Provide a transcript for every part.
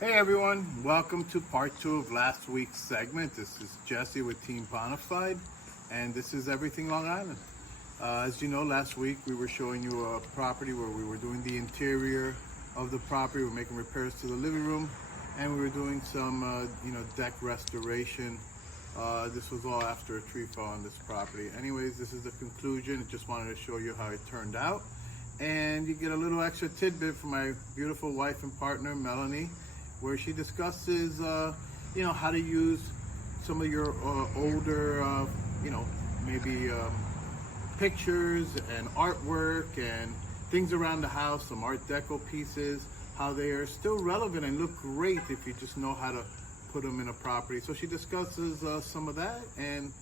Hey everyone, welcome to part 2 of last week's segment. This is Jesse with Team Bonafide, and this is Everything Long Island. As you know, last week we were showing you a property where we were doing the interior of the property. We were making repairs to the living room, and we were doing some, deck restoration. This was all after a tree fell on this property. Anyways, this is the conclusion. I just wanted to show you how it turned out. And you get a little extra tidbit from my beautiful wife and partner, Melanie, where she discusses, how to use some of your older, maybe pictures and artwork and things around the house, some Art Deco pieces, how they are still relevant and look great if you just know how to put them in a property. So she discusses some of that, and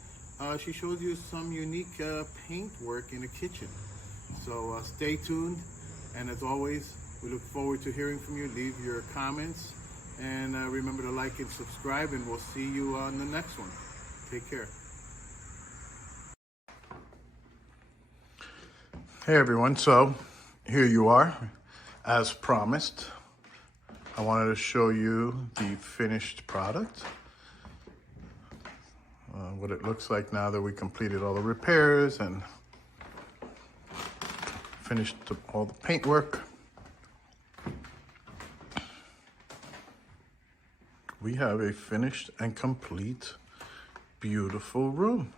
she shows you some unique paint work in the kitchen. So stay tuned, and as always, we look forward to hearing from you. Leave your comments. And remember to like and subscribe, and we'll see you on the next one. Take care. Hey everyone, so here you are. As promised, I wanted to show you the finished product. What it looks like now that we completed all the repairs and finished all the paintwork. We have a finished and complete, beautiful room.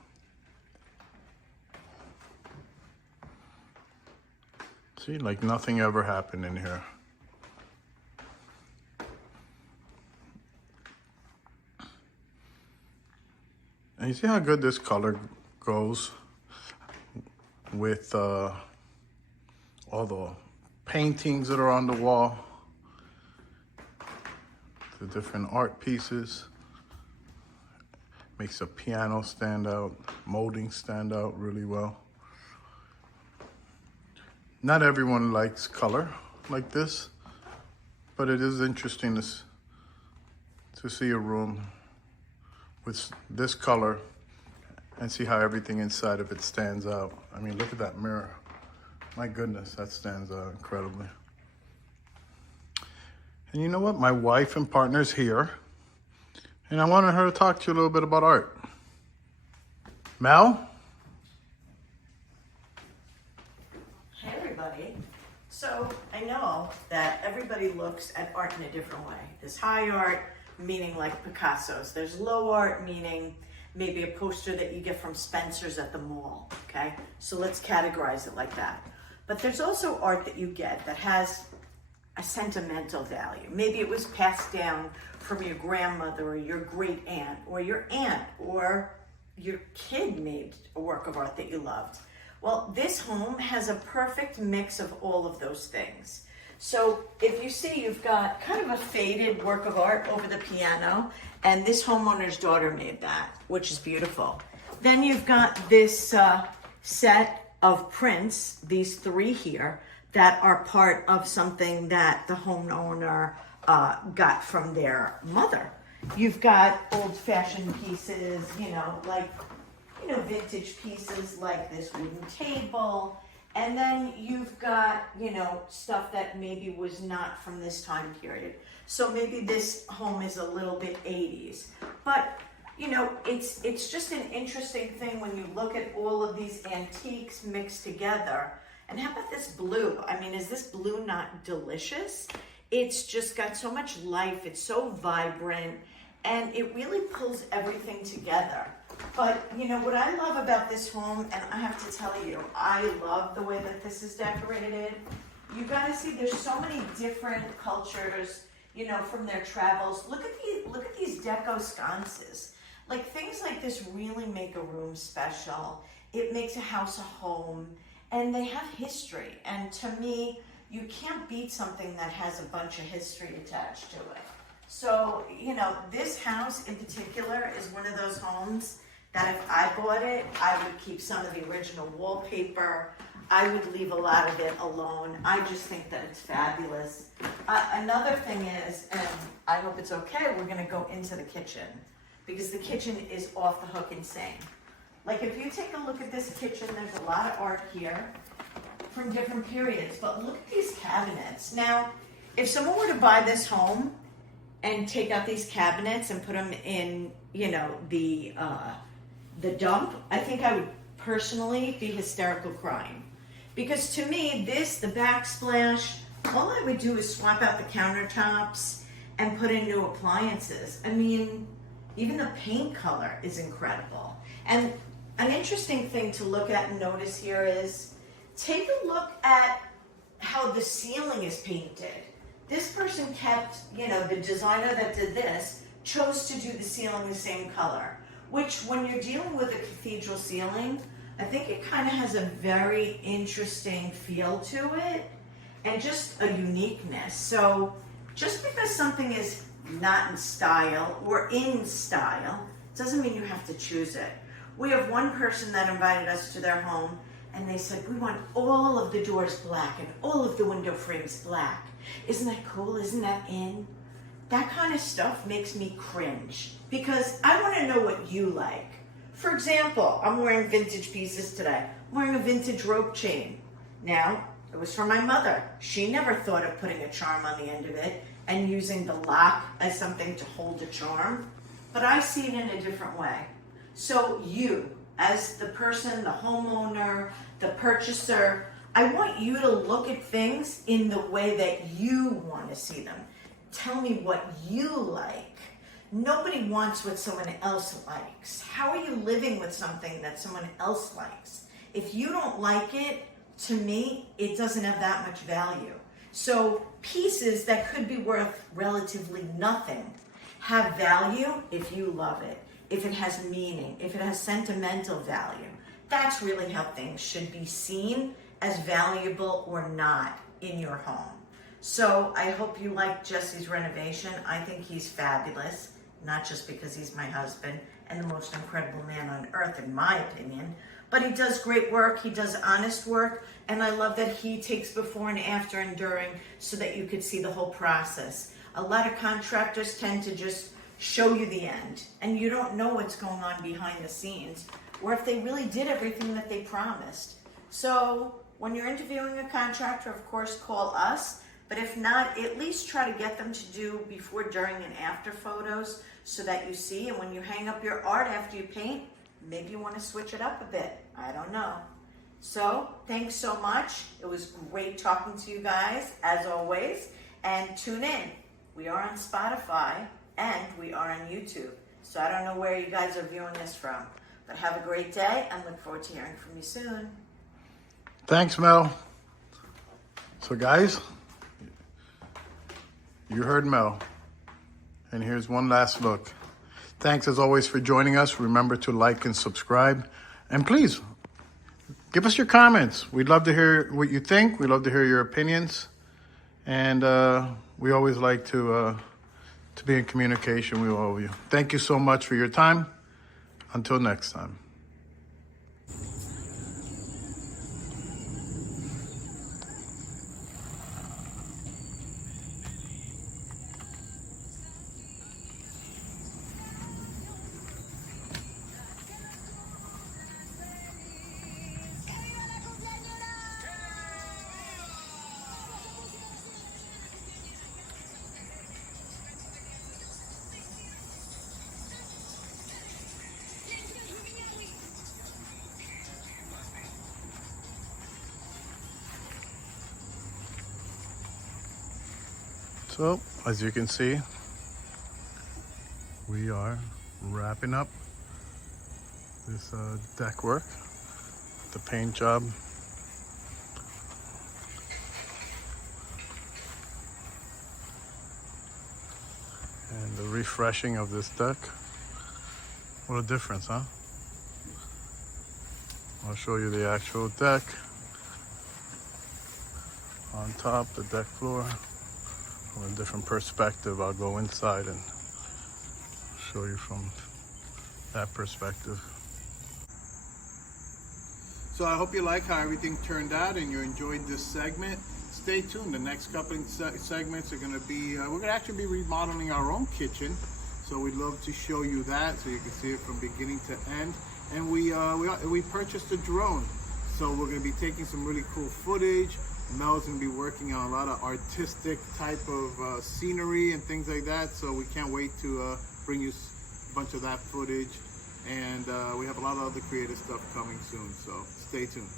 See, like nothing ever happened in here. And you see how good this color goes with all the paintings that are on the wall. The different art pieces. Makes a piano stand out, molding stand out really well. Not everyone likes color like this, but it is interesting to see a room with this color and see how everything inside of it stands out. I mean, look at that mirror. My goodness, that stands out incredibly. And you know what? My wife and partner's here, and I wanted her to talk to you a little bit about art. Mel? Hey everybody. So I know that everybody looks at art in a different way. There's high art, meaning like Picasso's. There's low art, meaning maybe a poster that you get from Spencer's at the mall, okay? So let's categorize it like that. But there's also art that you get that has a sentimental value. Maybe it was passed down from your grandmother or your great aunt or your kid made a work of art that you loved. Well, this home has a perfect mix of all of those things. So if you see, you've got kind of a faded work of art over the piano, and this homeowner's daughter made that, which is beautiful. Then you've got this set of prints, these 3 here, that are part of something that the homeowner got from their mother. You've got old-fashioned pieces, vintage pieces like this wooden table. And then you've got, stuff that maybe was not from this time period. So maybe this home is a little bit 80s. But, it's just an interesting thing when you look at all of these antiques mixed together. And how about this blue? I mean, is this blue not delicious? It's just got so much life. It's so vibrant, and it really pulls everything together. But what I love about this home, and I have to tell you, I love the way that this is decorated. You gotta see, there's so many different cultures, from their travels. Look at these deco sconces. Like, things like this really make a room special. It makes a house a home. And they have history, and to me, you can't beat something that has a bunch of history attached to it. So, this house in particular is one of those homes that if I bought it, I would keep some of the original wallpaper. I would leave a lot of it alone. I just think that it's fabulous. Another thing is, and I hope it's okay, we're gonna go into the kitchen, because the kitchen is off the hook insane. Like, if you take a look at this kitchen, there's a lot of art here from different periods, but look at these cabinets. Now, if someone were to buy this home, and take out these cabinets and put them in, you know, the dump, I think I would personally be hysterical crying. Because to me, the backsplash, all I would do is swap out the countertops and put in new appliances. I mean, even the paint color is incredible. And an interesting thing to look at and notice here is, take a look at how the ceiling is painted. This person kept, you know, the designer that did this chose to do the ceiling the same color, which when you're dealing with a cathedral ceiling, I think it kind of has a very interesting feel to it and just a uniqueness. So just because something is not in style or in style doesn't mean you have to choose it. We have one person that invited us to their home and they said, we want all of the doors black and all of the window frames black. Isn't that cool? Isn't that in? That kind of stuff makes me cringe because I want to know what you like. For example, I'm wearing vintage pieces today. I'm wearing a vintage rope chain. Now, it was from my mother. She never thought of putting a charm on the end of it and using the lock as something to hold a charm, but I see it in a different way. So you, as the person, the homeowner, the purchaser, I want you to look at things in the way that you want to see them. Tell me what you like. Nobody wants what someone else likes. How are you living with something that someone else likes? If you don't like it, to me, it doesn't have that much value. So pieces that could be worth relatively nothing have value if you love it, if it has meaning, if it has sentimental value. That's really how things should be seen as valuable or not in your home. So I hope you like Jesse's renovation. I think he's fabulous, not just because he's my husband and the most incredible man on earth, in my opinion, but he does great work, he does honest work, and I love that he takes before and after and during so that you could see the whole process. A lot of contractors tend to just show you the end, and you don't know what's going on behind the scenes, or if they really did everything that they promised. So when you're interviewing a contractor, of course, call us, but if not, at least try to get them to do before, during, and after photos so that you see, and when you hang up your art after you paint, maybe you want to switch it up a bit. I don't know. So thanks so much. It was great talking to you guys, as always, and tune in. We are on Spotify and we are on YouTube. So I don't know where you guys are viewing this from, but have a great day and look forward to hearing from you soon. Thanks, Mel. So guys, you heard Mel. And here's one last look. Thanks as always for joining us. Remember to like and subscribe. And please, give us your comments. We'd love to hear what you think. We'd love to hear your opinions. And we always like to be in communication with all of you. Thank you so much for your time. Until next time. So, as you can see, we are wrapping up this deck work, the paint job. And the refreshing of this deck. What a difference, huh? I'll show you the actual deck. On top, the deck floor. From a different perspective, I'll go inside and show you from that perspective. So I hope you like how everything turned out and you enjoyed this segment. Stay tuned. The next couple of segments are going to be, we're going to actually be remodeling our own kitchen. So we'd love to show you that so you can see it from beginning to end. And we purchased a drone. So we're going to be taking some really cool footage Mel's gonna be working on a lot of artistic type of scenery and things like that. So we can't wait to bring you a bunch of that footage. And we have a lot of other creative stuff coming soon. So stay tuned.